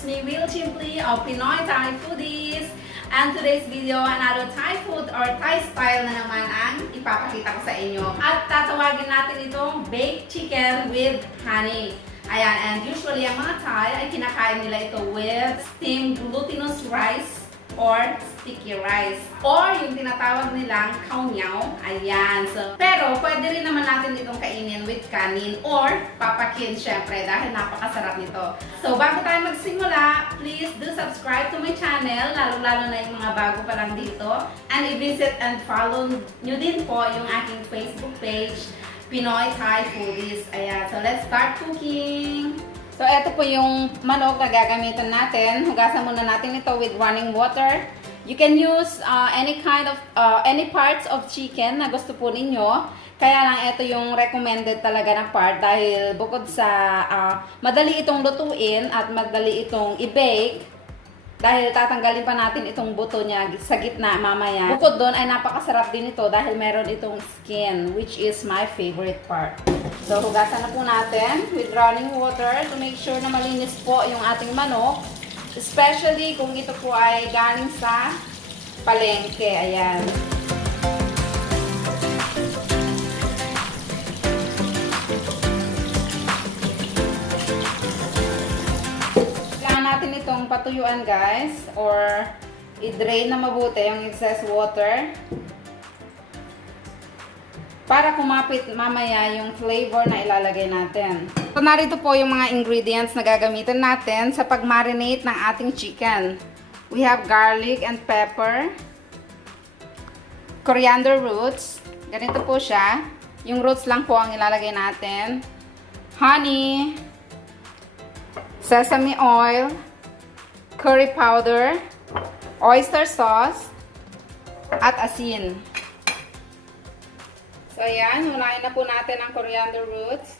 it's me, Will Chimply of Pinoy Thai Foodies. And today's video, another Thai food or Thai style na naman ang ipapakita ko sa inyo. At tatawagin natin itong baked chicken with honey. Ayan, and usually ang mga Thai ay kinakain nila ito with steamed glutinous rice or sticky rice. Or yung tinatawag nilang khao niao. Ayan. So, pero pwede rin naman natin itong kainin with kanin or papakin syempre dahil napakasarap nito. So, bago tayo magsimula, please do subscribe to my channel, lalo-lalo na yung mga bago pa lang dito. And i-visit and follow nyo din po yung aking Facebook page, Pinoy Thai Foodies. Ayan. So, let's start cooking! So, ito po yung manok na gagamitan natin. Hugasan muna natin ito with running water. You can use any kind of, any parts of chicken na gusto po ninyo. Kaya lang ito yung recommended talaga na part dahil bukod sa madali itong lutuin at madali itong i-bake, dahil tatanggalin pa natin itong buto niya sa gitna mamaya. Bukod doon ay napakasarap din ito dahil meron itong skin, which is my favorite part. So, hugasan na po natin with running water to make sure na malinis po yung ating manok. Especially kung ito po ay galing sa palengke. Ayan. Natin itong patuyuan guys or i-drain na mabuti yung excess water para kumapit mamaya yung flavor na ilalagay natin. So narito po yung mga ingredients na gagamitin natin sa pag-marinate ng ating chicken. We have garlic and pepper, coriander roots, ganito po siya, yung roots lang po ang ilalagay natin, honey, sesame oil, curry powder, oyster sauce, at asin. So, ayan. Unahin na po natin ang coriander roots.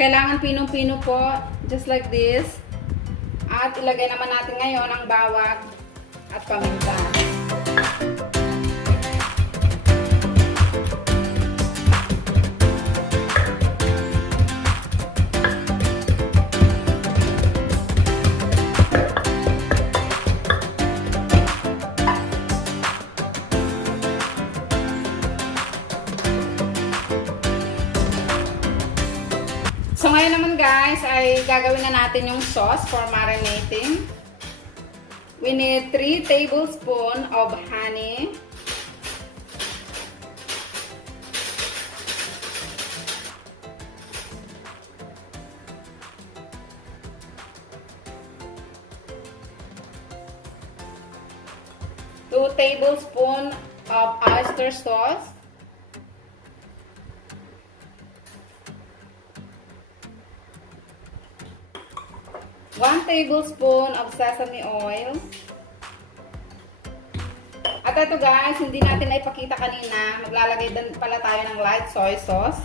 Kailangan pinong-pino po, just like this. At ilagay naman natin ngayon ang bawang at paminta. So, ngayon naman guys, ay gagawin na natin yung sauce for marinating. We need 3 tablespoons of honey. Two tablespoons of oyster sauce. 1 tablespoon of sesame oil. At ito guys, hindi natin na ipakita kanina. Maglalagay din pala tayo ng light soy sauce.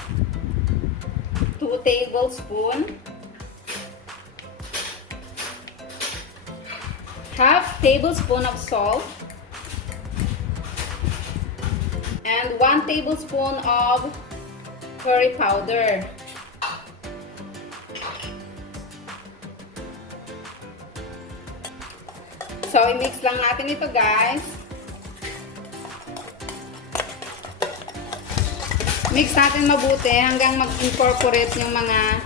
2 tablespoon. Half tablespoon of salt. And 1 tablespoon of curry powder. So, i-mix lang natin ito guys. Mix natin mabuti hanggang mag-incorporate yung mga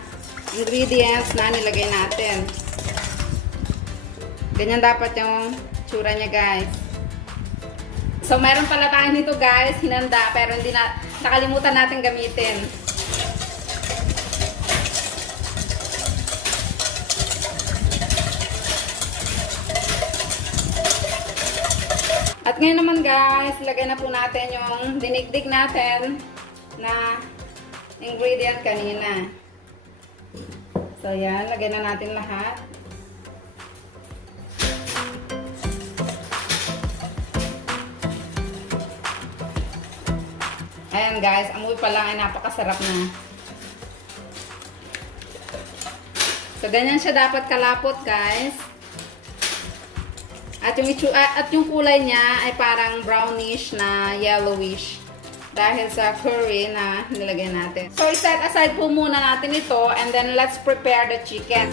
ingredients na nilagay natin. Ganyan dapat yung tsura niya guys. So, meron pala tayo nito guys, hinanda, pero hindi na, nakalimutan natin gamitin. At ngayon naman guys, lagay na po natin yung dinigdig natin na ingredient kanina. So yan, lagay na natin lahat. Ayan guys, amoy pa lang ay napakasarap na. So, ganyan siya dapat kalapot, guys. At yung kulay niya ay parang brownish na yellowish dahil sa curry na nilagay natin. So, i-set aside po muna natin ito and then let's prepare the chicken.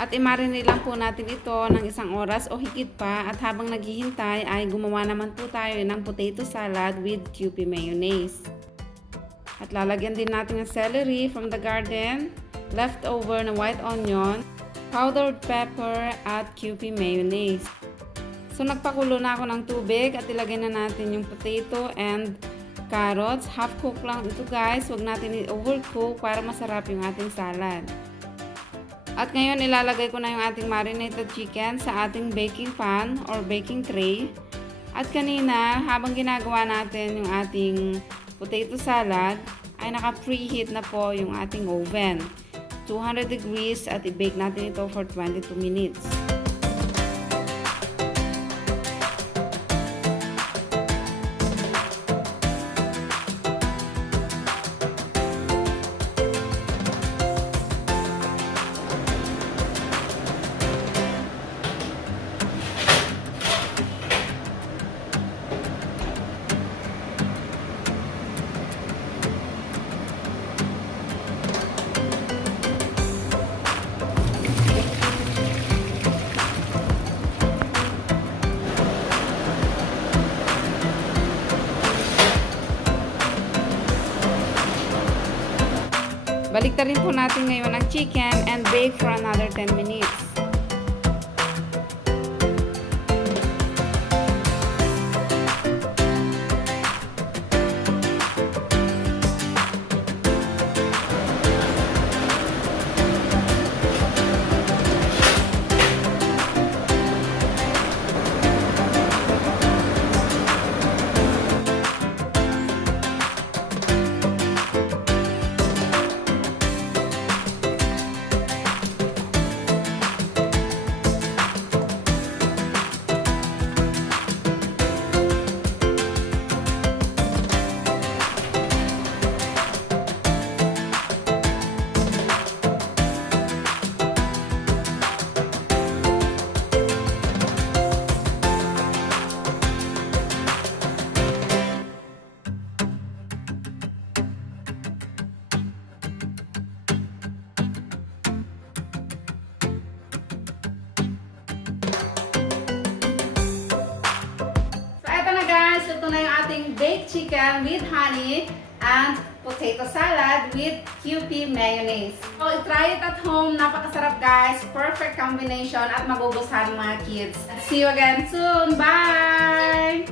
At i-marinate lang po natin ito ng 1 oras o higit pa, at habang naghihintay ay gumawa naman po tayo ng potato salad with Kewpie mayonnaise. At lalagyan din natin ng celery from the garden, leftover na white onion, powdered pepper at Kewpie mayonnaise. So nagpakulo na ako ng tubig at ilagay na natin yung potato and carrots. Half cook lang ito, guys, huwag natin i-overcook para masarap yung ating salad. At ngayon ilalagay ko na yung ating marinated chicken sa ating baking pan or baking tray. At kanina, habang ginagawa natin yung ating potato salad, ay naka-preheat na po yung ating oven. 200 degrees at i-bake natin ito for 22 minutes. Baliktarin po natin ngayon ang chicken and bake for another 10 minutes. muna yung ating baked chicken with honey and potato salad with QP mayonnaise. So, try it at home. Napakasarap guys. Perfect combination at magugustuhan ng mga kids. See you again soon. Bye!